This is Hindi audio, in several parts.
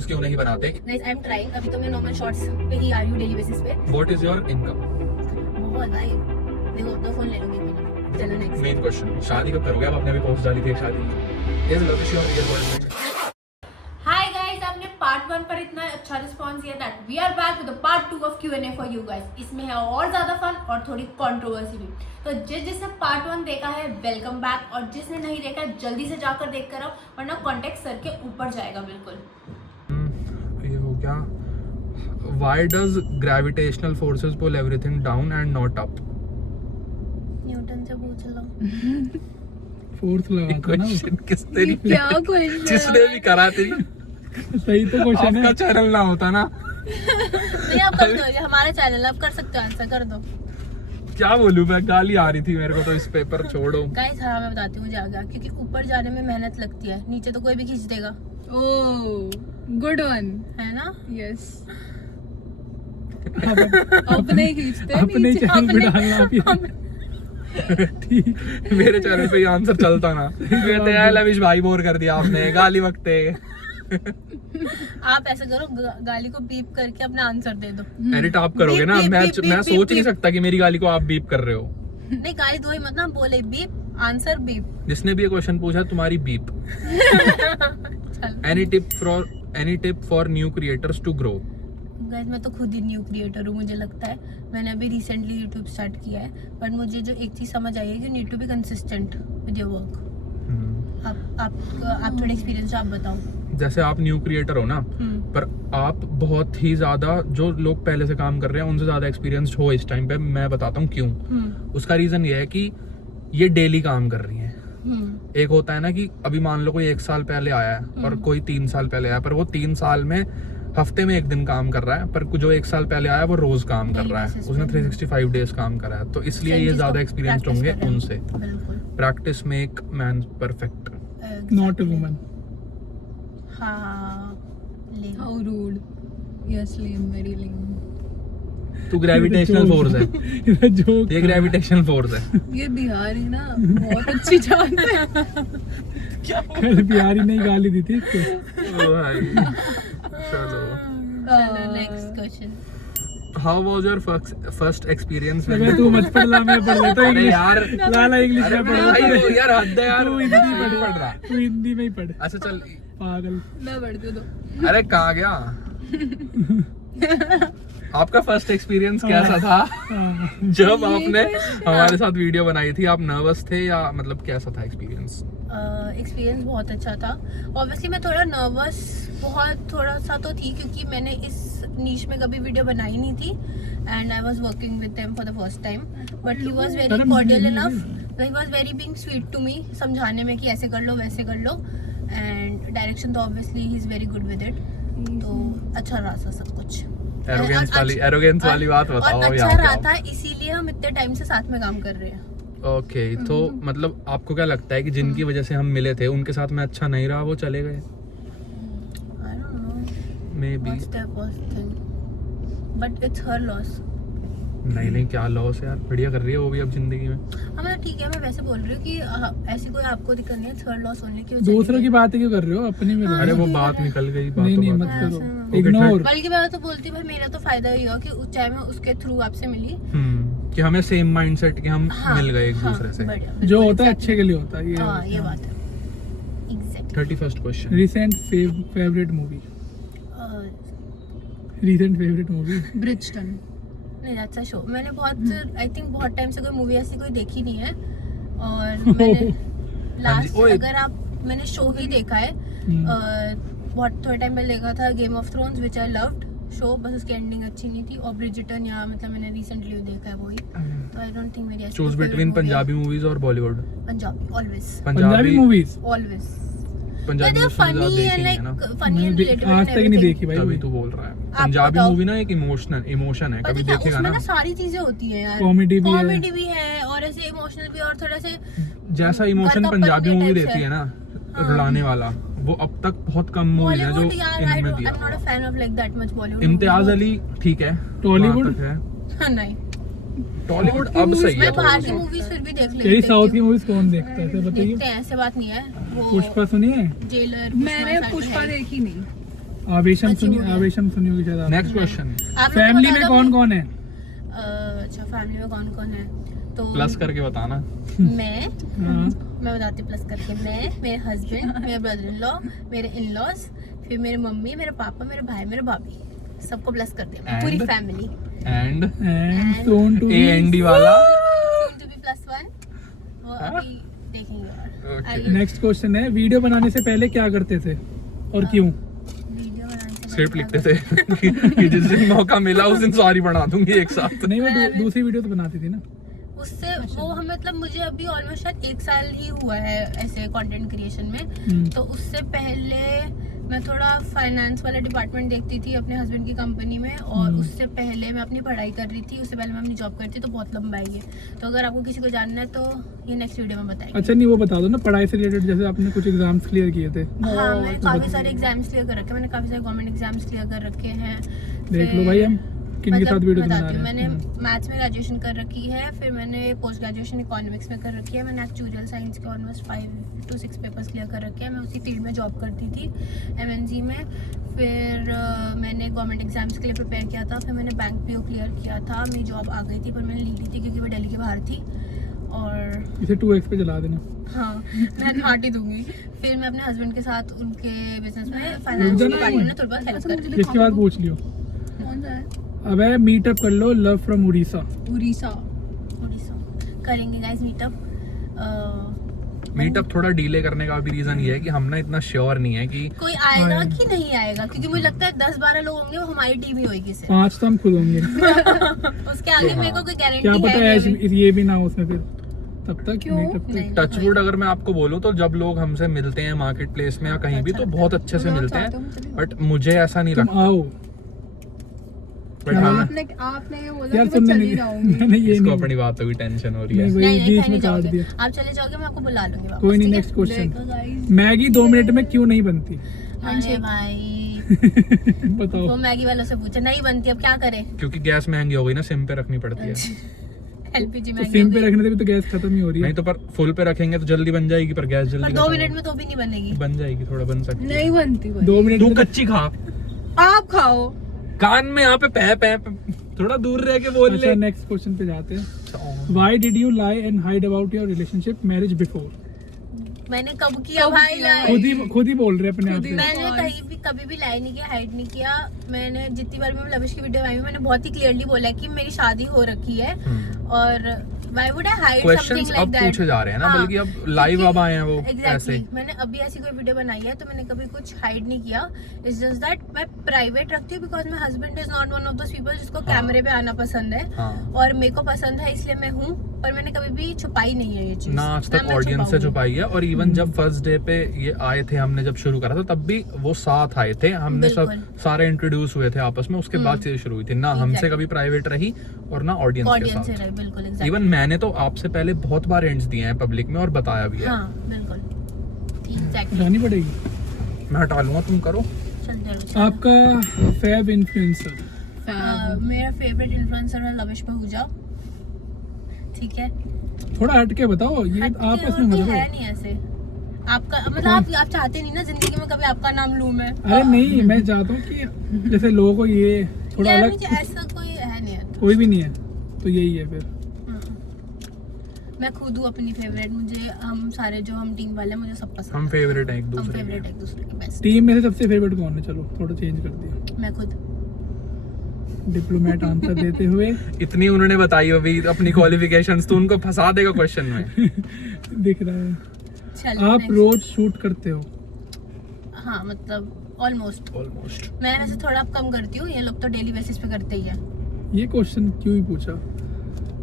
व्लॉग्स क्यों नहीं बनाते? गाइस आई एम ट्राइंग, अभी तो मैं नॉर्मल शॉर्ट्स पे ही आ रही हूँ डेली बेसिस पे। What is your income? बहुत भाई, देखो अपना फोन ले लूंगी मैं। चलो नेक्स्ट मेन क्वेश्चन, शादी कब करोगे? अब आपने अभी पोस्ट डाली थी शादी की। Is love is your real world? Hi guys, आपने पार्ट 1 पर इतना अच्छा रिस्पांस दिया that we are back with part 2 of Q&A for you guys. इसमें है और ज्यादा फन और थोड़ी कंट्रोवर्सी भी। तो जिसने पार्ट 1 देखा है वेलकम बैक, और जिसने नहीं देखा है जल्दी से जाकर देख कर आओ, वरना कॉन्टेक्ट सर के ऊपर जाएगा बिल्कुल। ये हो गया। Why does gravitational forces pull everything down and not up? Newton से पूछ लो। फोर्थ लगा था ना। क्वेश्चन किसने क्या क्वेश्चन? जिसने भी करा तेरी सही तो क्वेश्चन है। आपका चैनल ना होता ना। नहीं, आप कर दो, ये हमारा चैनल, आप कर सकते हो, आंसर कर दो। क्या बोलूं मैं, गाली आ रही थी मेरे को तो इस पेपर छोड़ो। गाइस हाँ मैं बताती हूँ मुझे आगे, क्योंकि ऊपर जाने में मेहनत लगती है, नीचे तो कोई भी खींच देगा। Oh good one. है ना? यस अपने ही खींचते हैं अपने नीचे। चैनल पे डालना आप ये। ठीक। मेरे चैनल पे ये आंसर चलता ना। कहते हैं लविश भाई बोर कर दिया आपने, गाली बकते। आप ऐसा करो, गाली को बीप करके अपना आंसर दे दो। एडिट आप करोगे ना, बीप, मैं बीप, मैं बीप, सोच नहीं बीप। सकता कि मेरी गाली को आप बीप कर रहे हो। नहीं गाली दो ही मत ना, बोले बीप, आंसर बीप। जिसने भी ये क्वेश्चन पूछा तुम्हारी beep. Any tip for new creators to grow? Guys मैं तो खुद ही न्यू क्रिएटर हूँ, मुझे लगता है। मैंने अभी रिसेंटली यूट्यूब स्टार्ट किया है, बट मुझे जो एक चीज समझ आई है कि need to be consistent with your work. आप थोड़ा एक्सपीरियंस आप बताओ। जैसे आप न्यू क्रिएटर हो ना, पर आप बहुत ही ज्यादा, जो लोग पहले से काम कर रहे हैं उनसे ज्यादा एक्सपीरियंस हो इस टाइम पे। मैं बताता हूँ क्यों। उसका रीजन ये है कि ये डेली काम कर रही है। एक होता है ना कि अभी मान लो कोई 1 साल पहले आया है और कोई 3 साल पहले आया, पर वो 3 साल में हफ्ते में 1 दिन काम कर रहा है, पर जो 1 साल पहले आया वो रोज काम कर रहा है, उसने 365 डेज काम करा है। तो इसलिए ये ज्यादा एक्सपीरियंस्ड होंगे उनसे। Practice make man perfect, not a woman. हाँ how rude. Yes lame, very lame. तू ग्रेविटेशनल फोर्स है। जोक ये ग्रेविटेशनल फोर्स है। ये बिहारी ना बहुत अच्छी जानते हैं। कल बिहारी नहीं गाली दी थी इसको। ओ भाई, चलो next question. How was your first experience मैं तू मत पढ़ ला, मैं पढ़ लेता हूँ अरे इंग्लिश। यार, लाला इंग्लिश अरे में पढ़ भाई लेता वो यार हद है यार। तू हिंदी नहीं पढ़ पढ़ रहा। तू हिंदी में ही पढ़। अच्छा चल, पागल। मैं बढ़ दो। अरे कहाँ गया? आपका फर्स्ट एक्सपीरियंस कैसा था? हाँ। जब आपने हमारे साथ वीडियो बनाई थी, आप नर्वस थे या मतलब कैसा था एक्सपीरियंस? एक्सपीरियंस बहुत अच्छा था। ऑब्वियसली मैं थोड़ा नर्वस थोड़ा सा तो थी, क्योंकि मैंने इस नीश में कभी वीडियो बनाई नहीं थी, and I was working with them for the first time, but he was very cordial enough, he was very being sweet to me, समझाने में कि ऐसे कर लो वैसे कर लो, एंड डायरेक्शन तो obviously he is very good with it. तो अच्छा रहा था सब कुछ। एरोगेंस वाली बात बताओ। और अच्छा यहाँ पे रहा आओ। था, इसीलिए हम इतने टाइम से साथ में काम कर रहे हैं। ओके, तो मतलब आपको क्या लगता है कि जिनकी वजह से हम मिले थे उनके साथ में अच्छा नहीं रहा, वो चले गए? I don't know may be. What's the first thing, but it's her loss. नहीं क्या लॉस है यार, बढ़िया कर रही है वो भी अब जिंदगी में। हाँ मतलब ठीक है, मैं वैसे बोल रही हूँ कि ऐसी कोई आपको दिक्कत नहीं है, थर्ड लॉस होने की। दूसरों की बातें क्यों कर रहे हो, अपनी में अरे रहो। वो बात निकल गई। नहीं नहीं मत हाँ, करो, ऐसा। इग्नोर। बल्कि मैं तो बोलती भाई मेरा तो फायदा ही हुआ कि चाहे मैं उसके थ्रू आपसे मिली। कि हमें सेम माइंडसेट के हम हाँ, मिल गए एक हाँ, दूसरे से। बढ़िया, जो बिल्कुल, होता है exactly। अच्छे के लिए होता है। हाँ ये बात है, exact. 31st question. Recent favourite movie. Recent favourite movie Bridgerton. नहीं अच्छा शो, मैंने बहुत आई थिंक बहुत टाइम से कोई मूवी ऐसी कोई देखी नहीं है, और मैंने लास्ट ओए। अगर आप मैंने शो ही देखा है, बहुत थोड़े टाइम पहले देखा था game of thrones, which I loved show, बस उसकी एंडिंग अच्छी नहीं थी। और ब्रिजटन या मतलब मैंने रिसेंटली देखा है वही, तो आई डोंट थिंक मेरी ऐसी चूज कोई between favorite movie Punjabi movies और बॉलीवुड? है। Punjabi always, Punjabi movies. Always. Punjabi They're movies तो funny देखी and नहीं like है ना, funny and relatable आज and तक नहीं everything। देखी भाई तभी वही। तो बोल रहा है। पंजाबी बताओ। मूवी ना एक इमोशन है, कभी पता क्या, देखेगा उसमें ना। ना सारी चीजें होती है यार, कॉमेडी भी है। कॉमेडी भी है और ऐसे इमोशनल भी, और थोड़ा से जैसा इमोशन घर का पंजाबी पन्ने मूवी type देती से। है ना, हाँ। रुलाने वाला, वो अब तक बहुत कम मूवी है जो बॉलीवुड यार, आई इनमें एम दिया। Not a fan of like that much Bollywood. Imtiaz Ali ठीक है, टॉलीवुड? वहाँ तक है। नहीं, टॉलीवुड अब सही है मैं बाहर थोड़ी की सी। मूवीज फिर भी देख यही लेती साउथ की हूँ। मूवीज कौन देखता है ऐसे बताइए। देखते हैं, ऐसे बात नहीं है। वो पुष्पा सुनिए? जेलर, मैंने पुष्पा देखी नहीं। आवेशम अच्छी movie है। आवेशम सुनी होगी शायद आपने। नेक्स्ट क्वेश्चन आप लोग को फैमिली बता में दो कौन कौन है? अच्छा फैमिली में कौन कौन है तो प्लस करके बताना। मैं हाँ। मैं बताती हूँ प्लस करके। मैं, मेरे हस्बैंड, मेरे ब्रदर इन लॉ, मेरे इन लॉज, फिर मेरी मम्मी, मेरे पापा, मेरे भाई, मेरे भाभी, सबको प्लस कर दिया And? पूरी फैमिली। And and soon to AND वाला Soon to be +1 वो अभी देखेंगे और Okay. आगे नेक्स्ट क्वेश्चन है, वीडियो बनाने से पहले क्या करते थे और क्यों? वीडियो बनाने से स्क्रिप्ट पहले लिखते थे कि जिस दिन मौका मिला उस दिन सारी बना दूंगी एक साथ। नहीं, वो दूसरी वीडियो तो बनाती थी ना। उससे वो हम मतलब मुझे अभी ऑलमोस्ट शायद 1 साल ही हुआ है ऐसे कंटेंट क्रिएशन हम्म। में। तो उससे पहले मैं थोड़ा फाइनेंस वाला डिपार्टमेंट देखती थी अपने हस्बैंड की कंपनी में, और उससे पहले मैं अपनी पढ़ाई कर रही थी, उससे पहले मैं अपनी जॉब करती थी। तो बहुत लंबा है ये, तो अगर आपको किसी को जानना है तो ये नेक्स्ट वीडियो में बताएंगे। अच्छा नहीं, वो बता दो ना पढ़ाई से रिलेटेड, जैसे आपने कुछ एग्जाम्स क्लियर किए थे। हाँ मैंने काफी सारे एग्जाम्स क्लियर कर रखे हैं, मैंने काफी सारे गवर्नमेंट एग्जाम्स क्लियर कर रखे हैं। देख लो भाई हम किन के साथ वीडियो बना रहे हैं। मैंने मैथ्स में ग्रेजुएशन कर रखी है, फिर मैंने पोस्ट ग्रेजुएशन इकोनॉमिक्स में कर रखी है, मैंने एक्चुअल साइंस के ऑलमोस्ट 5 to 6 पेपर्स क्लियर कर रखे हैं। मैं उसी फील्ड में जॉब करती थी MNC में। फिर मैंने गवर्नमेंट एग्जाम्स के लिए प्रिपेयर किया था, फिर मैंने बैंक PO क्लियर किया था। मेरी जॉब आ गई थी पर मैंने ली ली थी क्योंकि वो दिल्ली के बाहर थी। और इसे 2x पे चला देना। हाँ मैं हार्ट ही दूंगी। फिर मैं अपने हस्बैंड के साथ उनके बिजनेस में फाइनेंस डिपार्टमेंट में थोड़ी बहुत हेल्प कर रही इसके बाद पूछ लियो। कौन सा है? अब है मीटअप कर लो, लव फ्रॉम उड़ीसा। उड़ीसा। थोड़ी करेंगे गाइस मीटअप। मीटअप थोड़ा डिले करने का भी रीजन ये है कि हम ना इतना श्योर नहीं है कि कोई आएगा कि नहीं आएगा, क्योंकि मुझे लगता है 10-12 लोग होंगे, वो हमारी टीम ही होगी सिर्फ। 5 तो हम खुद होंगे। उसके आगे मेरे को कोई गारंटी क्या है पता नहीं है ये भी ना हो उसमें, फिर तब तक क्यों? मीटअप नहीं। टचवुड अगर मैं आपको बोलूं तो जब लोग हमसे मिलते हैं मार्केट प्लेस में या कहीं भी तो बहुत अच्छे से मिलते हैं, बट मुझे ऐसा नहीं तुम लगता। आओ बट हाँ आपने ये बोला यार, कि मैं सुनने चली नहीं जाऊंगी। नहीं ये इसको नहीं, अपनी बातों की टेंशन हो रही नहीं है। वही नहीं बीच कहीं में नहीं काट जाओगे, दिया। आप चले जाओगे मैं आपको बुला लूंगी वापस। कोई नहीं, ठीक है? Next question. देखो guys, मैगी 2 मिनट में क्यों नहीं बनती? अरे भाई बताओ। वो मैगी वालों से पूछा, नहीं बनती, अब क्या करें। क्योंकि गैस महंगी हो गई ना, सिम पे रखनी पड़ती है। LPG तो मैगी सिम पे रखने से भी तो गैस खत्म ही हो रही है। नहीं तो पर फुल पे रखेंगे तो जल्दी बन जाएगी, पर गैस पर जल्दी 2 खत्म मिनट हो- में तो भी नहीं बनेगी। बन जाएगी, थोड़ा बन सकती है। नहीं बनती भाई। 2 मिनट तू में तो- कच्ची खा, आप खाओ। कान में यहाँ पे पै थोड़ा दूर रह के बोल अच्छा ले। नेक्स्ट क्वेश्चन पे जाते हैं। Why did you lie and hide about your relationship marriage before? मैंने कब किया कब भाई किया? lie? खुद ही बोल रहे हैं अपने आप खुद ही। से। मैंने कहीं भी कभी भी लाई नहीं किया, हाइड नहीं किया। मैंने जितनी बार भी मैं लविश की वीडियो आई हूँ, मैंने बहुत ही क्लियरली बोला है कि मेरी शादी हो रखी है। और why would I hide something questions like अब दैट। पूछे जा रहे हैं ना, बल्कि अब लाइव अब आए हैं वो ऐसे। मैंने अभी ऐसी कोई वीडियो बनाई है तो मैंने कभी कुछ हाइड नहीं किया। इट्स जस्ट दैट मैं प्राइवेट रखती हूँ because my husband is not one of those people जिसको कैमरे पे आना पसंद है। हाँ। और मेरे को पसंद है इसलिए मैं हूँ, पर मैंने कभी भी छुपाई नहीं है ये चीज। ना आज तक ऑडियंस से छुपाई है। और इवन जब फर्स्ट डे पे ये आए थे, हमने जब शुरू करा था तब भी वो साथ आए थे, हमने सब बिल्कुल। सारे इंट्रोड्यूस हुए थे आपस में, उसके बाद चीजें शुरू हुई थी ना। हमसे Exactly. कभी प्राइवेट रही और ना ऑडियंस के ऑडियंस से साथ। रहे, बिल्कुल exactly। इवन मैंने तो आपसे पहले बहुत बार एंड्स दिए हैं पब्लिक में और बताया भी है। हाँ बिल्कुल एग्जैक्टली। जानी पड़ेगी। मैं हटा लूंगा, तुम करो। चल जरूर। आपका फेव इन्फ्लुएंसर? मेरा फेवरेट इन्फ्लुएंसर है लविश पहूजा। ठीक है, थोड़ा हट के बताओ, ये हटके आपस और में कोई मत है करो। नहीं ऐसे। आपका मतलब आप चाहते नहीं ना जिंदगी में कभी आपका नाम लूं मैं। अरे नहीं, मैं चाहता हूँ कि जैसे लोगों को ये थोड़ा यार अलग, मुझे ऐसा कोई है नहीं है। कोई भी नहीं है तो यही है फिर। मैं खुद हूँ अपनी फेवरेट। मुझे हम सारे जो हम टीम वाले हैं मुझे सब पसंद हम है। फेवरेट हैं एक हम दूसरे फेवरेट के। एक दूसरे के बेस्ट। टीम में से सबसे फेवरेट कौन है? चलो थोड़ा चेंज कर दिया, मैं खुद। डिप्लोमेट आंसर देते हुए। इतनी उन्होंने बताई अभी अपनी क्वालिफिकेशंस, तो उनको फंसा देगा क्वेश्चन में। दिख रहा है। चलो आप next। रोज शूट करते हो? हाँ मतलब ऑलमोस्ट। ऑलमोस्ट। मैं वैसे थोड़ा कम करती हूँ, ये लोग तो डेली बेसिस पे करते ही है। ये क्वेश्चन क्यों ही पूछा?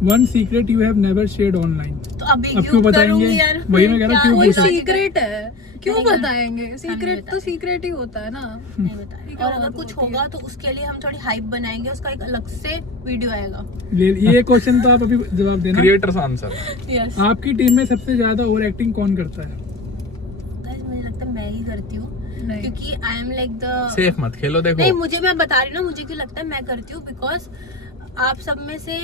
One secret you have never shared online? तो अभी अब क्यों बताएंगे? करूंगी यार? वही मैं कह रहा हूँ, क्यों क्या- कोई पूछा? सीक्रेट है, क्यों नहीं बताएंगे? सीक्रेट बता तो सीक्रेट ही होता है ना। नहीं बताया। ठीक है, और वो अगर तो कुछ होती है। होगा तो उसके लिए हम थोड़ी हाइप बनाएंगे, उसका एक अलग से वीडियो आएगा। ये क्वेश्चन तो आप अभी जवाब देना। Creators answer. यस आपकी टीम में सबसे ज्यादा ओवर एक्टिंग कौन करता है? गाइस मुझे लगता है मैं ही करती हूँ, नहीं। क्योंकि I am like the safe मत खेलो, नहीं देखो मुझे, मैं बता रही हूँ ना मुझे क्यों लगता है मैं करती हूँ। बिकॉज आप सब में से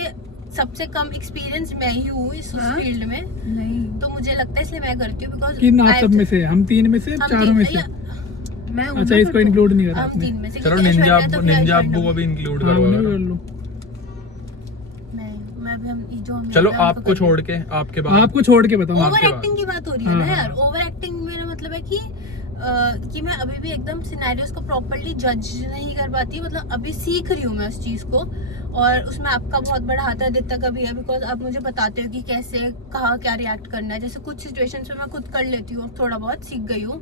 सबसे कम एक्सपीरियंस मैं ही हूँ इस हाँ? फील्ड में, नहीं तो मुझे लगता है इसलिए मैं करती हूँ। बिकॉज किन आप सब में से? हम 3 में से, 4 में से? मैं हूँ अच्छा ना इसको फिर तो। इंक्लूड नहीं करा हम आपने। 3 में से चलो क्योंकि निंजा ऐश्वर्या तो फिर निंजा husband अब्बू को होगा। भी इंक्लूड हाँ उन्हें भी करो। कर लो। मैं भी हम जो हम चलो यहाँ पे आपको हमको छोड़ के आपके बाद आपको छोड़ के बताओ। ओवर आपके एक्टिंग की बात हो रही है हाँ, ना यार। हाँ। ओवर एक्टिंग मेरा मतलब है कि मैं अभी भी एकदम सिनेरियोस को प्रॉपर्ली जज नहीं कर पाती, मतलब अभी सीख रही हूँ मैं उस चीज को, और उसमें आपका बहुत बड़ा हाथ है, आदित्य का भी है, बिकॉज आप मुझे बताते हो कि कैसे कहाँ क्या रिएक्ट करना है। जैसे कुछ सिचुएशंस में मैं खुद कर लेती हूँ, थोड़ा बहुत सीख गई हूँ,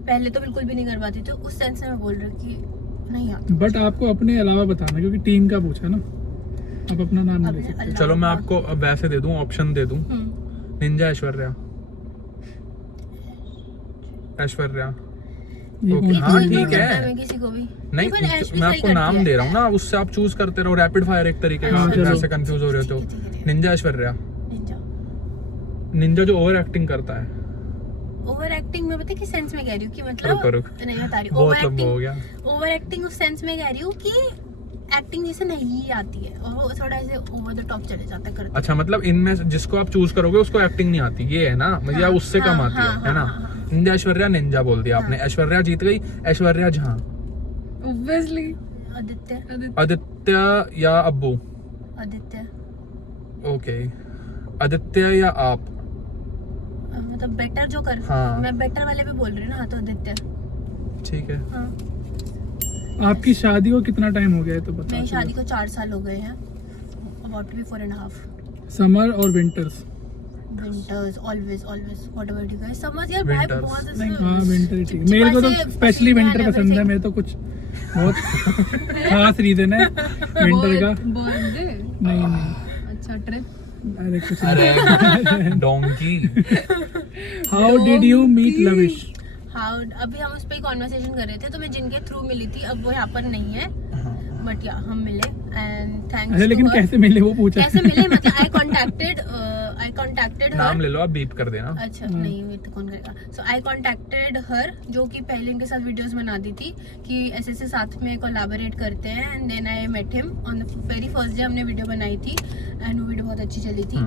पहले तो बिल्कुल भी नहीं कर पाती, तो उस सेंस में मैं बोल रही हूँ कि नहीं आता। बट आपको अपने अलावा बताना क्योंकि टीम का पूछा ना, आप अपना नाम नहीं ले अपने सकते। अलावा। चलो मैं आपको अब वैसे दे दूं, ऑप्शन दे दूं। निंजा ऐश्वर्या। ऐश्वर्या ये ओके, कौन ये सा हाँ, कोई है? नहीं ठीक है। करता है मैं किसी को भी नहीं पर ऐश भी मैं सही आपको करती नाम है। दे रहा हूँ ना, उससे आप चूज करते रहो। रैपिड फायर एक तरीके का, हाँ, फिर चलो। ऐसे कंफ्यूज हो रहे हो तो। ठीक है, ठीक है। निंजा ऐश्वर्या। निंजा निंजा जो ओवर एक्टिंग करता है। ओवर एक्टिंग में पता है किस सेंस में कह रही हूँ कि मतलब रुको, रुक। नहीं बता रही बहुत लंबा हो गया। ओवर एक्टिंग उस सेंस में कह रही हूँ कि एक्टिंग जैसे नहीं आती है और वो थोड़ा ऐसे ओवर द टॉप चले जाता है करते। अच्छा, मतलब इनमें से जिसको आप चूज करोगे उसको एक्टिंग नहीं आती, ये है ना, मतलब हाँ, उससे कम हाँ, आती हाँ, है ना। हाँ, हाँ। निंजा ऐश्वर्या, निंजा बोल दिया आपने। हाँ। ऐश्वर्या जीत गई। ऐश्वर्या झा। Obviously. आदित्य आदित्य या अब्बू। आदित्य ओके, आदित्य या आप। मतलब बेटर जो कर हाँ। मैं बेटर वाले पे बोल रही हूँ ना, हाँ तो आदित्य। ठीक है। हाँ आपकी शादी को कितना टाइम हो गया है तो बता मेरी दो। शादी को 4 साल हो गए हैं, अबाउट टू बी 4.5। समर और winters. Winters always whatever you guys. समझ यार भाई Winters. बहुत हाँ विंटर ठीक है। मेरे को तो स्पेशली विंटर पसंद है। मेरे तो कुछ बहुत खास रीजन है विंटर का। बर्थडे। नहीं नहीं, अच्छा ट्रिप। अरे कुछ अरे donkey. How did you meet Lavish? हाँ अभी हम उस पर कॉन्वर्सेशन कर रहे थे, तो मैं जिनके थ्रू मिली थी अब वो यहाँ पर नहीं है, बट या हम मिले एंड थैंक्स। अच्छा लेकिन कैसे मिले वो पूछा? कैसे मिले मतलब आई कॉन्टैक्टेड नाम हर। ले लो, आप बीप कर देना। अच्छा नहीं ये तो कौन करेगा। सो आई कॉन्टैक्टेड हर, जो कि पहले इनके साथ वीडियोस बनाती थी कि ऐसे ऐसे साथ में कोलैबोरेट करते हैं, and then I met him on the very first day. हमने वीडियो बनाई थी एंड वो वीडियो बहुत अच्छी चली थी,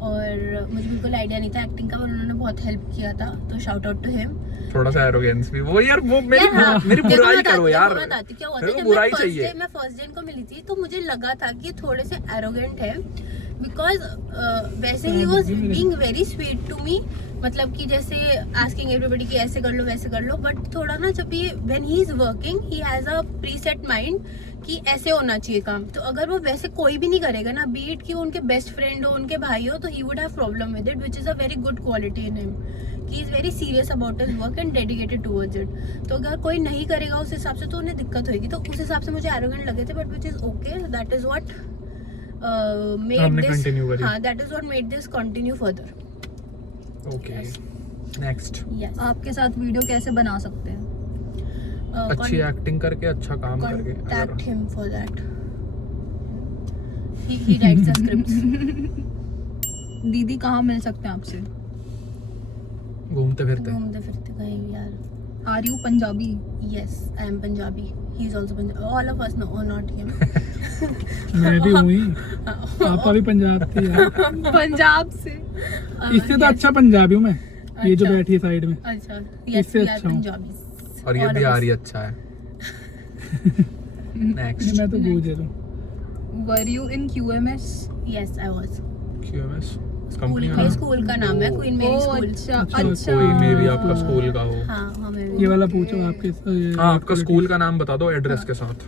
और मुझे बिल्कुल आइडिया नहीं था एक्टिंग का, पर उन्होंने बहुत हेल्प किया था, तो शाउट आउट टू हिम। थोड़ा सा एरोगेंस भी वो यार, वो मेरी यार, हाँ, मेरी देखो बुराई मैं करो बताती- यार। देखो मैं बताती क्या हुआ था। मेरे को जब बुराई चाहिए। मैं फर्स्ट डे इनको मिली थी तो मुझे लगा था कि थोड़े से एरोगेंट है, बिकॉज वैसे he was being very sweet to me, मतलब कि जैसे आस्किंग एवरीबॉडी कि ऐसे कर लो वैसे कर लो, बट थोड़ा ना जब ये when he is working he has a preset mind कि ऐसे होना चाहिए काम, तो अगर वो वैसे कोई भी नहीं करेगा ना, बी इट कि वो उनके बेस्ट फ्रेंड हो उनके भाई हो, तो he would have problem with it, which is a very good quality in him, he is very serious about his work and dedicated towards it. तो अगर कोई नहीं करेगा उस हिसाब से तो उन्हें दिक्कत होगी, तो उस हिसाब से मुझे एरोगेंट लगे थे, but which is okay, that is what made हमने दिस, continue करी। हाँ that is what made this continue further. Okay, next. Yes आपके साथ वीडियो कैसे बना सकते हैं? अच्छी एक्टिंग करके, अच्छा काम करके। contact him for that. He writes the scripts. दीदी कहाँ मिल सकते हैं आपसे? घूमते फिरते। घूमते फिरते कहीं भी यार। Are you Punjabi? Yes, I am Punjabi. He is also Punjabi. All of us know, or not him. मैं भी हुई, पापा भी पंजाब थे यार। पंजाब से। इससे तो अच्छा पंजाबी हूँ मैं, ये जो अच्छा। बैठी है साइड में। अच्छा, yes, इससे we are अच्छा हूँ। Punjabis. और ये All of बिहारी us. अच्छा है। नेक्स्ट। मैं तो गूंजे हूँ। Were you in QMS? Yes, I was. QMS school company मेरे स्कूल का नाम है क्वीन मेरी ओह, स्कूल। अच्छा अच्छा, अच्छा। कोई मे भी आपका स्कूल का हो। हाँ हमें ये भी। वाला पूछो आपके। हाँ, आपका स्कूल का नाम बता दो एड्रेस के साथ।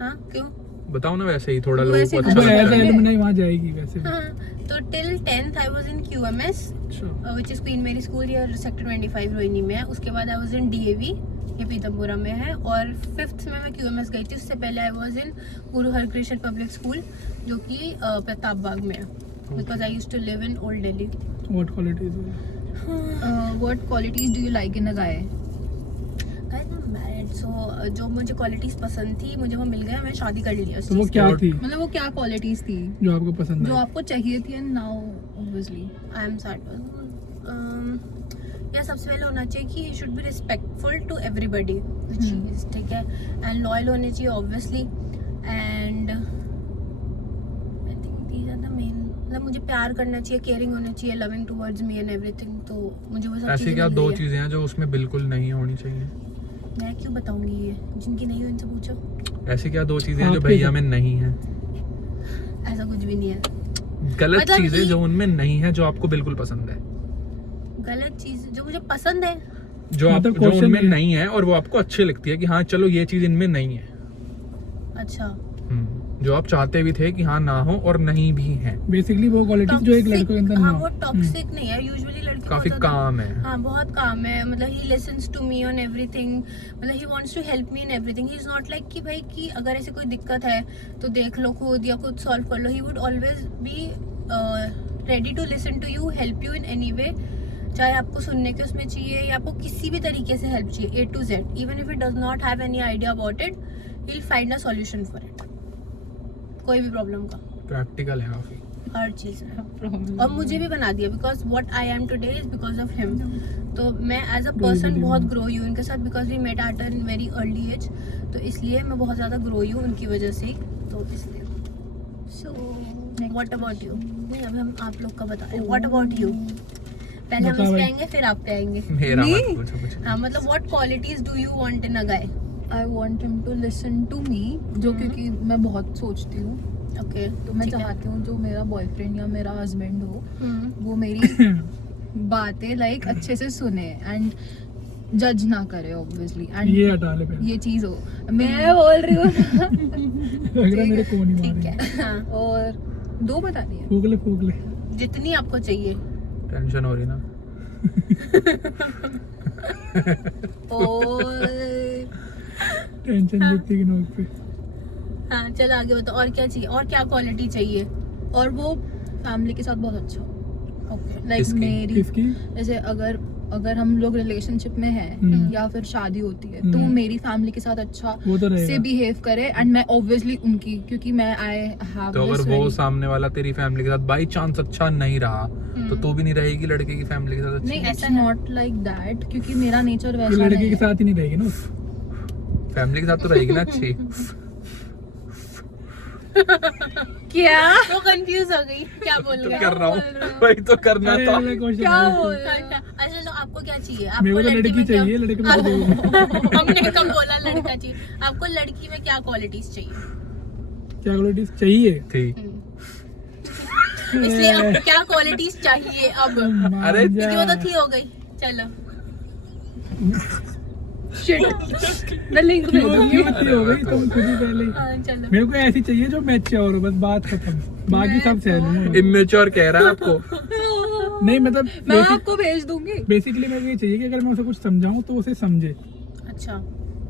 हाँ क्यों? बताओ ना, वैसे ही थोड़ा लोगों वैसे को ही अच्छा अब तो एज लगता है। एलुमनाई वहाँ जाएगी वैसे भी। हाँ तो till 10th I was in QMS. अच्छा विच इज क्वीन मेरी स्कूल, ये सेक्टर 25 रोहिणी में है। उसके बाद आई वाज इन DAV, ये पीतमपुरा में है, और 5th में मैं QMS गई थी। उससे पहले I was in Guru Harkrishna public school, जो कि प्रताप बाग में है, because I used to live in old Delhi. What qualities? What qualities do you like in a guy? Guys I am married, so जो मुझे क्वालिटीज पसंद थी मुझे वो मिल गया, मैं शादी कर ली उस तो वो चीज़ क्या और- थी मतलब वो क्या क्वालिटीज थी जो आपको पसंद जो आई? आपको चाहिए थी and now obviously? I am sad. या सबसे पहले होना चाहिए कि he should be respectful to everybody which he is, ठीक है, एंड लॉयल होने चाहिए obviously, and I think these are the main, मतलब मुझे प्यार करना चाहिए, केयरिंग होना चाहिए, loving towards me and everything, तो मुझे वो सब ऐसी चीज़ें क्या मिल दो गई है। चीजें हैं जो उसमें बिल्कुल नहीं होनी चाहिए? मैं क्यों बताऊंगी ये, जिनकी नहीं हो इनसे पूछो। ऐसी क्या 2 चीजें हैं जो आपके भैया में नहीं है? ऐसा कुछ भी नहीं है। गलत मतलब चीजें ये- जो उनमें नहीं है जो आपको बिल्कुल पसंद है, गलत चीज जो मुझे पसंद है। जो आप मतलब जो question उनमें ये- नहीं है और वो आपको अच्छी लगती है कि हाँ चलो ये चीज इनमें नहीं है। अच्छा जो आप चाहते भी थे कि हाँ ना हो और नहीं भी है। बेसिकली वो क्वालिटीज जो एक लड़के के अंदर ना हाँ हो। वो टॉक्सिक नहीं है, यूजुअली लड़के काफी बहुत ज्यादा- काम है। हाँ बहुत काम है, मतलब he listens to me on everything, मतलब he wants to help me in everything. He is not like कि भाई कि अगर ऐसे कोई दिक्कत है तो देख लो खुद या खुद सॉल्व कर लो। He would always be ready to listen to you, help you in any way, चाहे आपको सुनने के उसमें चाहिए या आपको किसी भी तरीके से हेल्प चाहिए, A to Z। Even if it does not have any idea about it, he will find a solution for it, कोई भी प्रॉब्लम का, प्रैक्टिकल है काफी। हर चीज में। और मुझे भी बना दिया, because what I am today is because of him. तो मैं एज अ पर्सन बहुत ग्रो हुई हूँ उनके साथ, because we met at an very early age, तो इसलिए मैं बहुत ज़्यादा ग्रो हुई हूँ उनकी वजह से ही, तो इसलिए। So what about you? नहीं अभी हम आप लोग का बता रहे हैं, व्हाट अबाउट यू? पहले हम बता इस पे भाई। आएंगे फिर आप पे आएंगे। मेरा नहीं। मत पूछो कुछ। हाँ मतलब what qualities do you want in a guy? I want him to listen to me, जो क्योंकि मैं बहुत सोचती हूँ, ओके तो मैं चाहती हूँ जो मेरा बॉयफ्रेंड या मेरा हस्बैंड हो हम्म। वो मेरी बातें लाइक अच्छे से सुने एंड जज ना करे ऑब्वियसली, ये एंड हटा ले पहले। ये चीज हो। मैं बोल रही हूँ ना। लग रहा है मेरे को नहीं ठीक मारेंगे। है हाँ, और 2 बतानी है। फूक ले। जितनी आपको चाहिए। टेंशन हो रही ना। और टेंशन हाँ। जितनी की नोक पे। हाँ चलो आगे बताओ, और क्या चाहिए, और क्या क्वालिटी चाहिए? और वो फैमिली के साथ बहुत अच्छा हो, ओके लाइक किसकी? मेरी, किसकी? जैसे अगर हम लोग रिलेशनशिप में हैं हम्म। या फिर शादी होती है तो हम्म। मेरी फैमिली के साथ अच्छा वो तो से रहेगा। बिहेव करे, एंड मैं ऑब्वियसली उनकी, क्योंकि मैं आई हैव तो अगर वो सामने वाला तेरी फैमिली के साथ बाई चांस अच्छा नहीं रहा तो तू भी नहीं रहेगी लड़के की फैमिली के साथ अच्छी? नहीं, ऐसा इट्स नॉट लाइक दैट, क्योंकि मेरा नेचर ये वैसा लड़के नहीं के है। साथ ही नहीं रहेगी ना। फैमिली के साथ तो रहेगी ना अच्छी। क्या वो कंफ्यूज हो गई, क्या बोल तो रहे कर रहा हूँ वही तो करना अरे था। वाला question क्या है। बोल अच्छा तो आपको क्या चाहिए? मेरे आपको को तो लड़की में क्या- चाहिए, लड़के में तो हमने कब बोला लड़का चाहिए? आपको लड़की में क्या क्वालिटीज चाहिए? क्या क्वालिटीज चाहिए? थी। इसलिए अब क्या क्वालिटीज चाहिए अब? अरे क्योंकि वो तो थी हो गई। चलो मैं लिंक भेज दूंगी। क्यों इतनी हो गई तुम खुद ही पहले ही। हाँ, चलो मेरे को ऐसी चाहिए जो मैच्योर हो, बस बात खत्म। बाकी सब सह लूंगा। इमेच्योर कह रहा है आपको। नहीं मतलब मैं आपको भेज दूंगी। बेसिकली मेरे को ये चाहिए कि अगर मैं उसे कुछ समझाऊं तो उसे समझे, अच्छा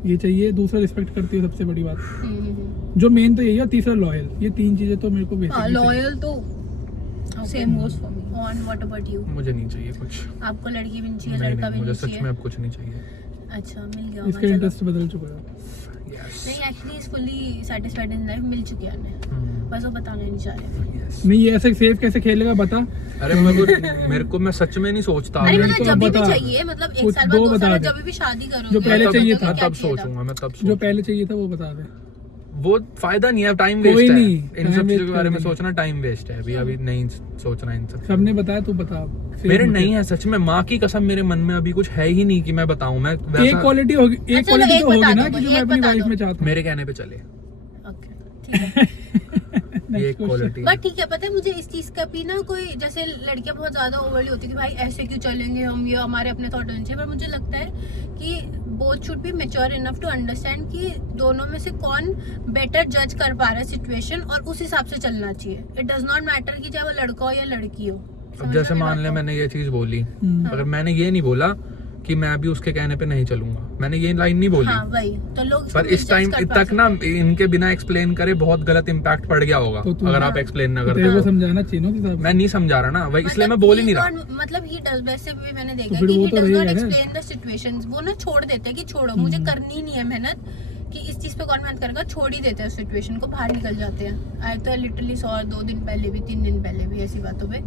ये चाहिए। दूसरा रिस्पेक्ट करती है, सबसे बड़ी बात हम्म। जो मेन तो यही है। तीसरा लॉयल। ये 3 चीजें तो मेरे को हाँ, बेसिकली लॉयल तो same goes for me. On what about you? मुझे नहीं चाहिए कुछ। आपको लड़की भी नहीं चाहिए, नहीं लड़का नहीं भी मुझे नहीं सच चाहिए? में अब कुछ नहीं चाहिए। अच्छा मिल गया होगा, इसका चलो। इंटरेस्ट बदल चुका है। Yes. नहीं actually is fully satisfied in life, मिल चुकी है उन्हें, बस वो बताना नहीं चाह रहे। Yes. नहीं ये ऐसे सेफ कैसे खेलेगा बता। अरे मेरे को मैं सच में नहीं सोचता। अरे मेरे मतलब को जब भी बता। चाहिए, मतलब एक कुछ साल बाद दो 2 साल बता बाद दे। जब भी शादी करोगे जो पहले तब चाहिए बताओगे था, मैं क्या तब चाहिए था। सोचूंगा, मैं तब जो सोचूंगा। पहले चाहिए था वो बता दे। वो फायदा नहीं है, टाइम कोई वेस्ट है। नहीं, इन time सब waste चीजों के बारे में करनी। सोचना टाइम वेस्ट है। अभी नहीं सोचना इन सब। सबने बताया तू बता। Safe मेरे होके। नहीं है सच में, माँ की कसम मेरे मन में अभी कुछ है ही नहीं कि मैं बताऊं। मैं एक वैसा क्वालिटी होगी, एक अच्छा, क्वालिटी एक तो होगी बता ना दो, कि जो एक मैं अपनी बता वाइफ दो। में चाहता हूँ। मेरे कहने पे चले ओके ठीक है। ये Next question. क्वालिटी। बट ठीक है, पता है मुझे इस चीज का भी ना, कोई जैसे लड़कियां बहुत ज्यादा ओवरली होती है कि भाई ऐसे क्यों चलेंगे हम, ये हमारे अपने थॉट होने चाहिए। पर मुझे लगता है कि both should be mature enough to understand कि दोनों में से कौन बेटर जज कर पा रहा है सिचुएशन, और उस हिसाब से चलना चाहिए। इट डज नॉट मैटर कि चाहे वो लड़का हो या लड़की हो। अब जैसे मान ले मैंने ये चीज बोली, अगर मैंने ये नहीं बोला कि मैं अभी उसके कहने पे नहीं चलूंगा, मैंने ये लाइन नहीं बोली। हाँ वही तो लोग पर इस टाइम तक ना इनके बिना एक्सप्लेन करे बहुत गलत इम्पैक्ट पड़ गया होगा तो तू- अगर हाँ। आप एक्सप्लेन ना तो करते तेरे को हो। समझाना चाहिए ना किताब। मैं नहीं समझा रहा ना, वही इसलिए मैं बोल ही नहीं रहा। मतलब ही डज, वैसे भी मैंने देखा फिर कि वो ही तो डज नॉट रहेगा ना। Explain the situations. वो ना छोड़ देते हैं कि छोड़ो, मुझे करनी नहीं है मेहनत, कि इस चीज पे कौन मेहनत करेगा, छोड़ ही देते हैं सिचुएशन को, बाहर निकल जाते हैं। आई तो लिटरली सॉ 2 दिन पहले भी 3 दिन पहले भी ऐसी बातों पे।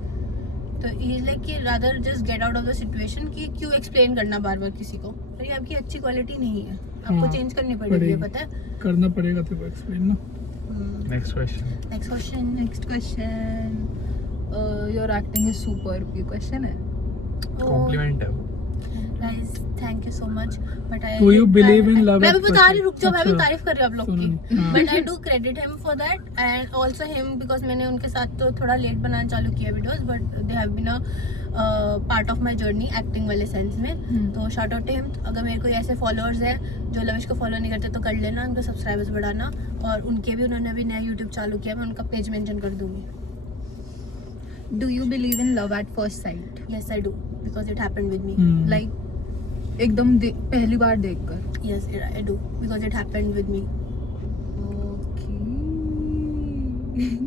तो ही लाइक कि rather just get out of the situation, कि क्यों एक्सप्लेन करना बार बार किसी को। तो ये आपकी अच्छी क्वालिटी नहीं है, आपको हाँ, चेंज करनी पड़ेगी, पता है। करना पड़ेगा तेरे को एक्सप्लेन ना। Next question. Next question. Next question, your acting is super, ये क्वेश्चन है। कॉम्प्लीमेंट है वो। Guys thank you so much but I Do you believe in love मैं at भी बता first रही, रुक जाओ, मैं भी अच्छा। तारीफ कर रही हूँ आप लोग सुनो, की, हाँ। But I do credit him for that and also him because मैंने उनके साथ तो थोड़ा लेट बनाना चालू किया videos, but they have been a part of my journey acting वाले सेंस में। तो शाउट आउट टू हिम। अगर मेरे कोई ऐसे फॉलोअर्स हैं जो लविश को फॉलो नहीं करते तो कर लेना, उनके सब्सक्राइबर्स बढ़ाना, और उनके भी, उन्होंने अभी नया यूट्यूब चालू किया, मैं उनका पेज मेंशन कर दूंगी। Do you believe in love at first sight? Yes, I do because it happened with me. Like एकदम पहली बार देखकर। Yes, I do because it happened with me.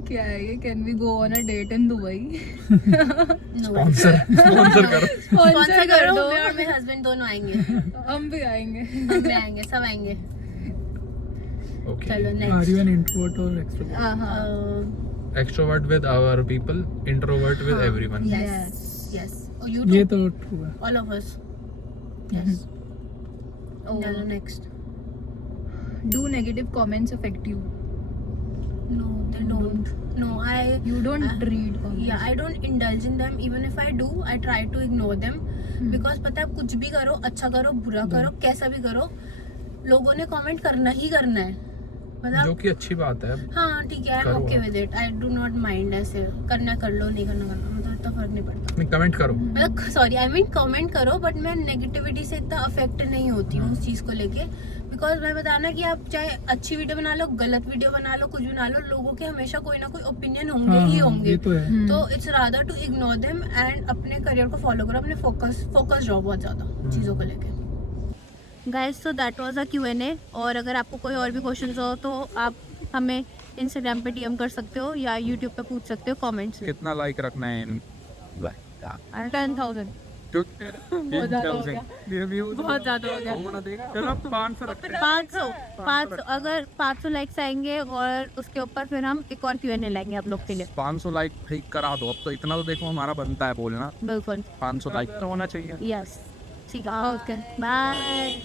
क्या है ये? Can we go on a date in Dubai? No. Sponsor करो। Sponsor करो, दो। मैं और मेरे हस्बैंड दोनों आएंगे, हम भी आएंगे। हम भी आएंगे, सब आएंगे। ओके। चलो Are next. you an introvert or extrovert? हाँ। Extrovert with our people, introvert with everyone. Yes, yes. Oh, you ये too. तो true है। All of us. Yes. Oh. चलो next. Do negative comments affect you? No, they don't. No, You don't read comments. Yeah, I don't indulge in them. Even if I do, I try to ignore them. Because पता है, कुछ भी करो, अच्छा करो, बुरा करो, कैसा भी करो, लोगों ने कमेंट करना ही करना है। जो मतलब कि अच्छी बात है। हाँ ठीक है, आई एम करो ओके आप। With it. I do not mind, ऐसे करना कर लो, नहीं करना कर लो, मतलब इतना फर्क नहीं पड़ता। नहीं, कमेंट करो। मतलब सॉरी, आई मीन कमेंट करो, बट मैं नेगेटिविटी से इतना अफेक्ट नहीं होती हूँ उस चीज़ को लेके। बिकॉज मैं बताना कि आप चाहे अच्छी वीडियो बना लो, गलत वीडियो बना लो, कुछ भी बना लो, लोगों के हमेशा कोई ना कोई ओपिनियन होंगे हाँ, ही हाँ, होंगे। ये तो है। तो it's rather to ignore them and अपने करियर को फॉलो करो, अपने फोकस रहो बहुत ज़्यादा चीज़ों को लेके। Guys, so that was a Q&A। और अगर आपको कोई और भी क्वेश्चंस हो तो आप हमें इंस्टाग्राम पे DM कर सकते हो या यूट्यूब पे पूछ सकते हो कमेंट्स में। कितना लाइक रखना है? 10,000 बहुत ज़्यादा हो गया, बहुत ज़्यादा हो गया। चलो 500 रखते हैं। 500 अगर 500 लाइक्स आएंगे और उसके ऊपर फिर हम एक और Q&A लाएंगे आप लोग के लिए। 500 लाइक ठीक करा दो अब तो, इतना तो देखो हमारा बनता है बोलना। बिल्कुल, 500 लाइक तो होना चाहिए। यस, ठीक है, ओके, बाय।